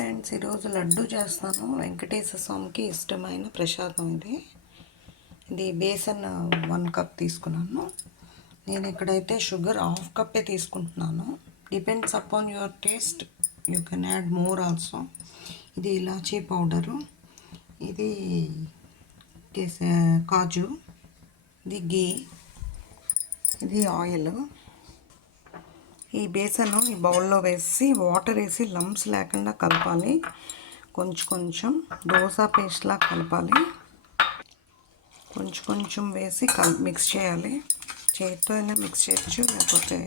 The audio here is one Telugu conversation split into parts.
ఫ్రెండ్స్, ఈరోజు లడ్డు చేస్తాను. వెంకటేశ్వర స్వామికి ఇష్టమైన ప్రసాదం ఇది బేసన్ 1 కప్ తీసుకున్నాను. నేను ఇక్కడైతే షుగర్ 1/2 కప్పే తీసుకుంటున్నాను. Depends upon your taste, you can add more also. ఇది ఇలాచీ పౌడరు, ఇది కాజు, ఇది గీ, ఇది ఆయిల్. ఈ బేసన్ ఈ బౌల్లో వేసి వాటర్ వేసి లంప్స్ లేకుండా కలపాలి. కొంచెం దోస పేస్ట్లా కలపాలి. కొంచెం వేసి మిక్స్ చేయాలి. చేతితో అయినా మిక్స్ చేయొచ్చు, లేకపోతే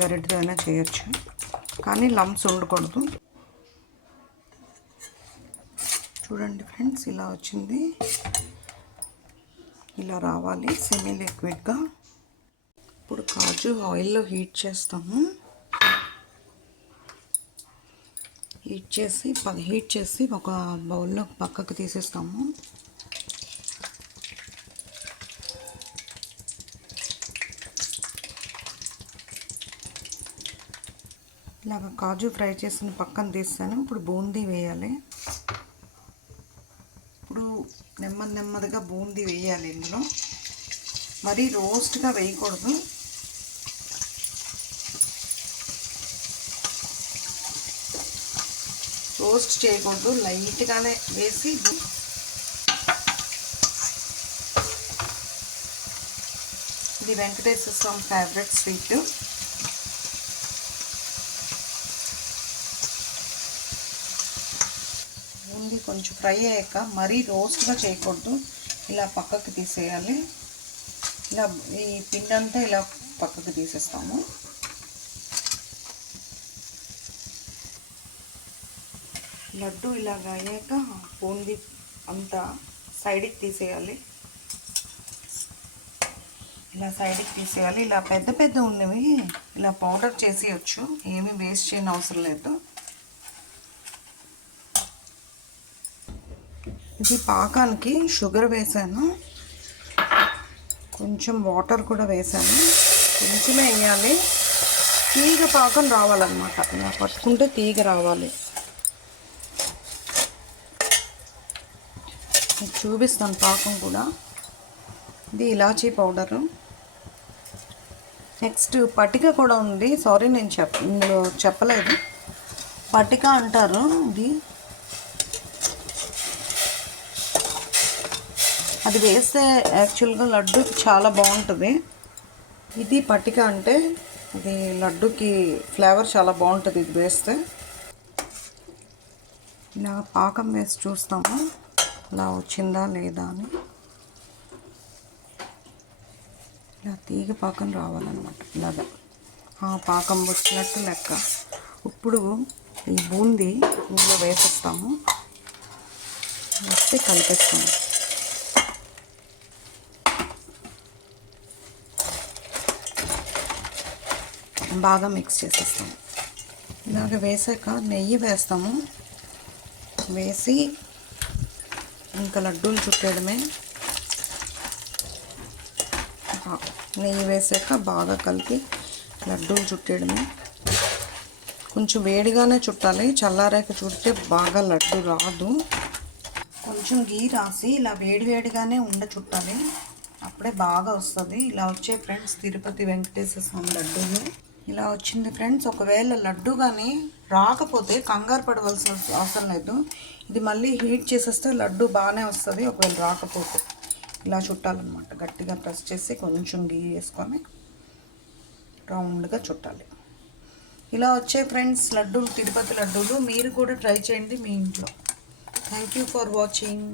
గరిటెతో అయినా చేయొచ్చు, కానీ లంప్స్ ఉండకూడదు. చూడండి ఫ్రెండ్స్, ఇలా వచ్చింది. ఇలా రావాలి సెమీ లిక్విడ్గా. ఇప్పుడు కాజు ఆయిల్లో హీట్ చేస్తాము. హీట్ చేసి ఒక బౌల్లో పక్కకు తీసేస్తాము. ఇలాగ కాజు ఫ్రై చేసిన పక్కన తీస్తాను. ఇప్పుడు బూందీ వేయాలి. ఇప్పుడు నెమ్మదిగా బూందీ వేయాలి. ఇందులో మరీ రోస్ట్గా వేయకూడదు. రోస్ట్ చేయకూడదు, లైట్గానే వేసి. ఇది వెంకటేశ్వర స్వామి ఫేవరెట్ స్వీట్. బూందీ కొంచెం ఫ్రై అయ్యాక మరీ రోస్ట్గా చేయకూడదు, ఇలా పక్కకు తీసేయాలి. ఇలా ఈ పిండి అంతా ఇలా పక్కకు తీసేస్తాము. లడ్డు ఇలాగ అయ్యాక బూందీ అంతా సైడ్కి తీసేయాలి. ఇలా సైడ్కి తీసేయాలి. ఇలా పెద్ద ఉన్నవి ఇలా పౌడర్ చేసేయచ్చు, ఏమీ వేస్ట్ చేయని అవసరం లేదు. ఇది పాకానికి షుగర్ వేసాను, కొంచెం వాటర్ కూడా వేసాను. కొంచెమే వేయాలి, తీగ పాకం రావాలన్నమాట. ఇలా పట్టుకుంటే తీగ రావాలి. మీకు చూపిస్తాను పాకం కూడా. ఇది ఇలాచీ పౌడరు. నెక్స్ట్ పటిక కూడా ఉంది. సారీ, నేను ఇందులో చెప్పలేదు. పటిక అంటారు. అది వేస్తే యాక్చువల్గా లడ్డూకి చాలా బాగుంటుంది. ఇది పటిక అంటే ఇది లడ్డూకి ఫ్లేవర్ చాలా బాగుంటుంది ఇది వేస్తే. ఇలా పాకం వేసి చూస్తాము ఇలా వచ్చిందా లేదా అని. ఇలా తీగ పాకం రావాలన్నమాట. ఇలాగా పాకం వచ్చినట్టు లెక్క. ఇప్పుడు ఈ బూందీ ఇందులో వేసేస్తాము. వేస్తే కలిపేస్తాము. బాగా మిక్స్ చేసేస్తాము. ఇలాగ వేసాక నెయ్యి వేస్తాము. వేసి ఇంకా లడ్డూలు చుట్టడమే. నెయ్యి వేసాక బాగా కలిపి లడ్డూలు చుట్టడమే. కొంచెం వేడిగానే చుట్టాలి, చల్లారాక చుడితే బాగా లడ్డు రాదు. కొంచెం గీ రాసి ఇలా వేడిగానే చుట్టాలి, అప్పుడే బాగా వస్తుంది. ఇలా వచ్చే ఫ్రెండ్స్ తిరుపతి వెంకటేశ్వర స్వామి లడ్డూలు ఇలా వచ్చింది ఫ్రెండ్స్. ఒకవేళ లడ్డు కానీ రాకపోతే కంగారు పడవలసిన అవసరం లేదు. ఇది మళ్ళీ హీట్ చేసేస్తే లడ్డు బాగానే వస్తుంది. ఒకవేళ రాకపోతే ఇలా చుట్టాలన్నమాట. గట్టిగా ప్రెస్ చేసి కొంచెం గీ వేసుకొని రౌండ్గా చుట్టాలి. ఇలా వచ్చే ఫ్రెండ్స్ లడ్డూలు, తిరుపతి లడ్డూలు. మీరు కూడా ట్రై చేయండి మీ ఇంట్లో. Thank you for watching.